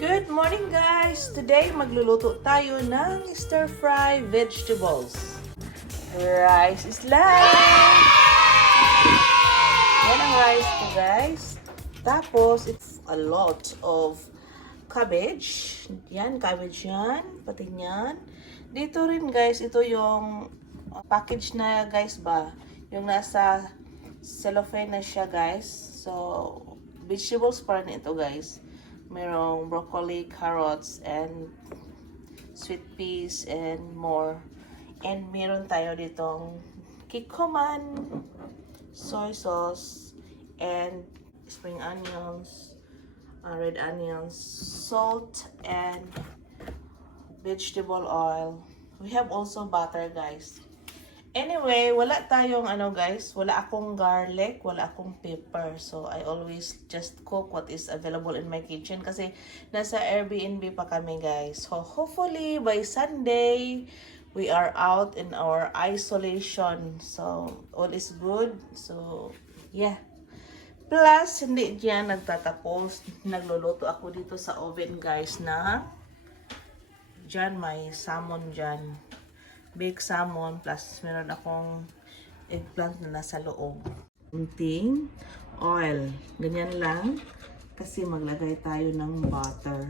Good morning guys! Today magluluto tayo ng stir-fry vegetables. Rice is live! Yan ang rice ko guys. Tapos it's a lot of cabbage. Yan, cabbage yan. Pati yan. Dito rin guys, ito yung package na guys ba. Yung nasa cellophane na siya guys. So, vegetables pa rin ito guys. Merong broccoli, carrots, and sweet peas, and more. And meron tayo ditong kikoman, soy sauce, and spring onions, red onions, salt, and vegetable oil. We have also butter, guys. Anyway, wala tayong guys, wala akong garlic, wala akong pepper. So, I always just cook what is available in my kitchen kasi nasa Airbnb pa kami, guys. So, hopefully, by Sunday, we are out in our isolation. So, all is good. So, yeah. Plus, hindi diyan nagtatapos. Nagluluto ako dito sa oven, guys, na diyan may salmon diyan. Baked salmon, plus meron akong eggplant na nasa loob. Kunting oil. Ganyan lang. Kasi maglagay tayo ng butter.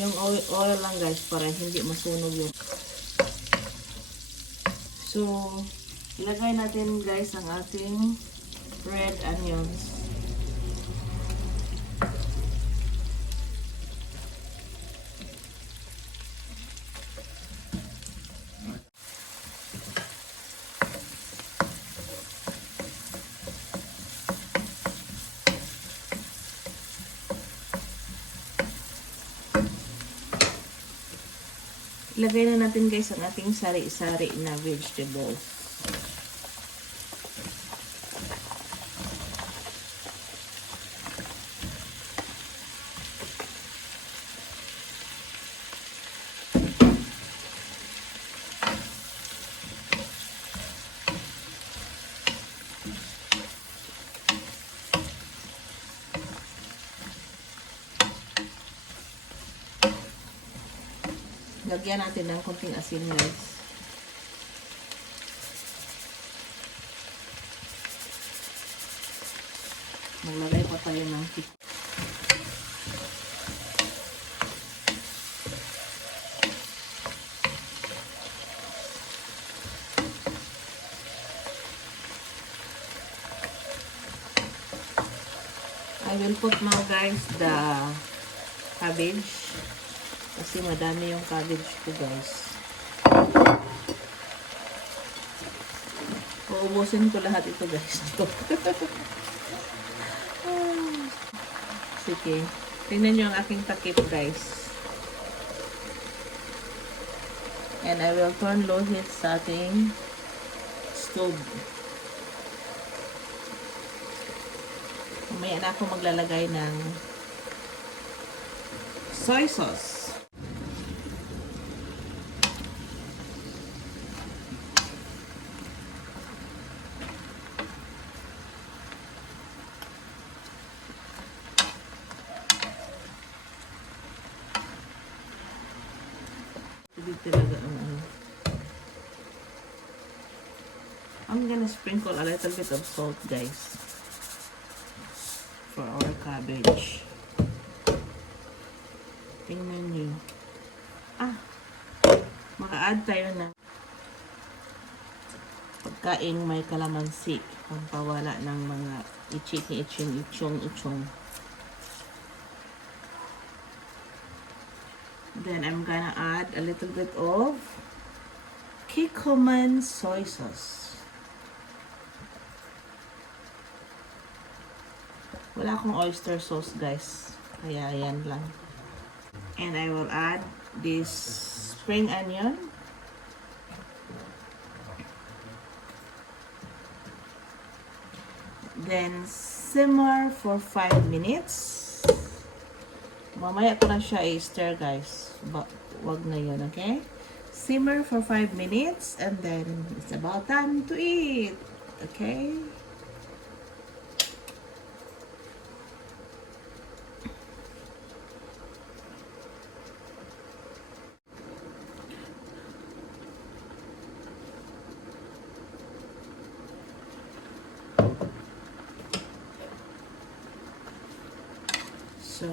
Yung oil lang guys, para hindi masunog yung. So, ilagay natin guys ang ating red onions. Ilagay na natin guys ang ating sari-sari na vegetables. Lagyan natin ng konting asin guys. Maglagay pa tayo ng I will put now guys the cabbage. Kasi madami yung cabbage ko guys. Uubusin ko lahat ito guys. Sige. Tingnan nyo ang aking takip guys. And I will turn low heat sa ating stove. Mamaya na ako maglalagay ng soy sauce. Talaga I'm gonna sprinkle a little bit of salt guys for our cabbage. Tingnan nyo. Maka-add tayo na pagkaing may kalamansi pampawala ng mga itchong. Then I'm gonna add a little bit of kikoman soy sauce. Wala akong oyster sauce guys, kaya yan lang. And I will add this spring onion. Then simmer for 5 minutes. Mamaya ko na siya i-stir guys. Wag na yun, okay? Simmer for 5 minutes and then it's about time to eat. Okay? So,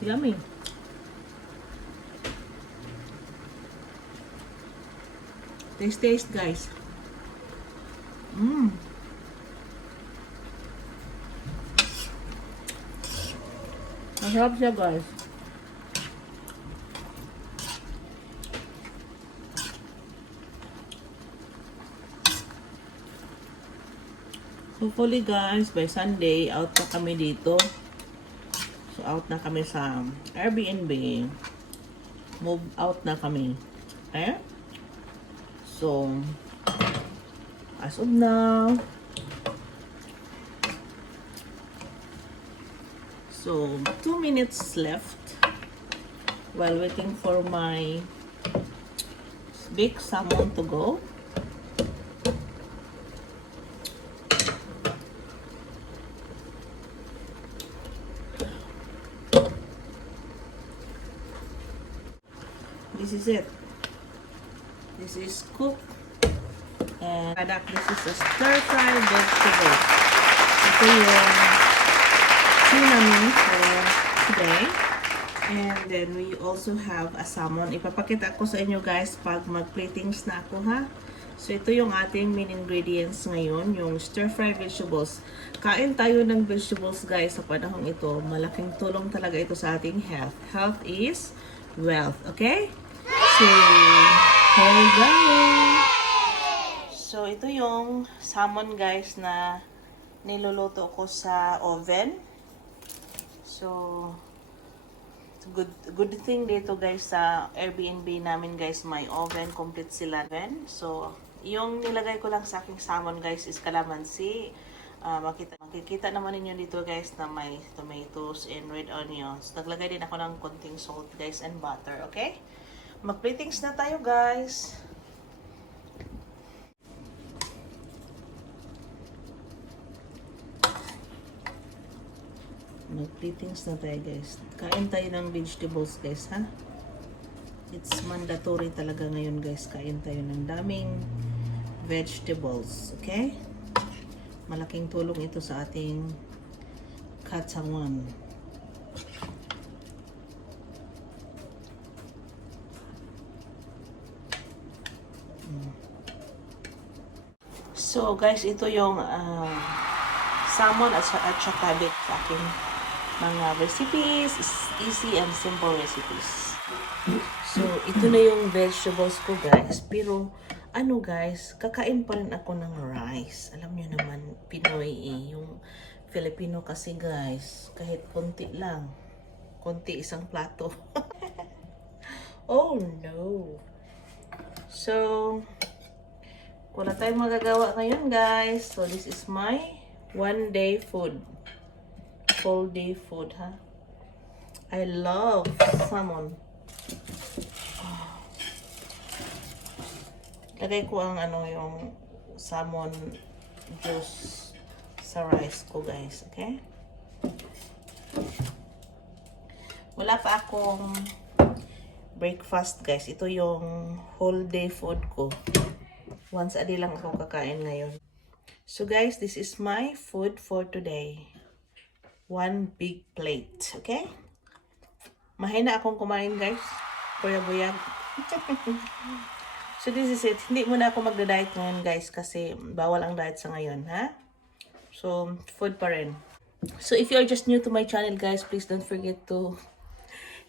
yummy. Taste, guys. Masarap siya, guys. Hopefully, guys, by Sunday, out na kami dito. So, out na kami sa Airbnb. Move out na kami. Okay? So, as of now, so 2 minutes left while waiting for my big salmon to go. This is it. This is cooked. And this is a stir-fried vegetable. Ito yung namin for today. And then we also have a salmon. Ipapakita ko sa inyo guys pag mag-platings na ako ha. So ito yung ating main ingredients ngayon, yung stir-fried vegetables. Kain tayo ng vegetables guys sa panahong ito. Malaking tulong talaga ito sa ating health. Health is wealth, okay? So, here we go. So ito yung salmon guys na niluluto ko sa oven. So, good thing dito guys sa Airbnb namin guys, may oven, complete sila. So, yung nilagay ko lang sa aking salmon guys is calamansi. Makikita naman ninyo dito guys na may tomatoes and red onions. Naglagay din ako ng konting salt guys and butter, okay? Mag-platings na tayo guys. Mag-platings na tayo guys. Kain tayo ng vegetables guys ha. It's mandatory talaga ngayon guys. Kain tayo ng daming vegetables. Okay? Malaking tulong ito sa ating katawan. So guys, ito yung salmon at saka beef sa aking mga recipes. Easy and simple recipes. So, ito na yung vegetables ko guys. Pero, ano guys, kakain pa rin ako ng rice. Alam nyo naman, Pinoy yung Filipino kasi guys, kahit konti lang. Konti isang plato. Oh no. So, wala tayong magagawa ngayon guys. So, this is my one day food. Full day food, ha? I love salmon. Lagay ko ang yung salmon juice sa rice ko, guys. Okay? Wala pa akong breakfast, guys. Ito yung whole day food ko. Once a day lang ako kakain ngayon. So, guys, this is my food for today. One big plate. Okay? Mahina akong kumain, guys. Buyag-buyag. So, this is it. Hindi muna ako magda-diet ngayon, guys, kasi bawal ang diet sa ngayon, ha? So, food pa rin. So, if you're just new to my channel, guys, please don't forget to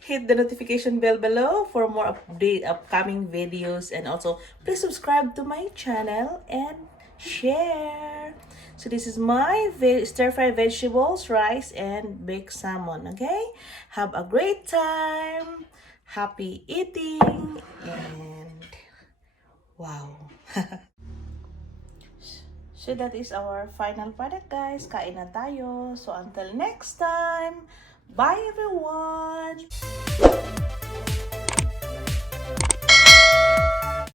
hit the notification bell below for more upcoming videos, and also please subscribe to my channel and share. So this is my stir-fried vegetables, rice, and baked salmon. Okay, have a great time, happy eating, and wow. So that is our final product, guys. Kain na tayo. So until next time, bye everyone!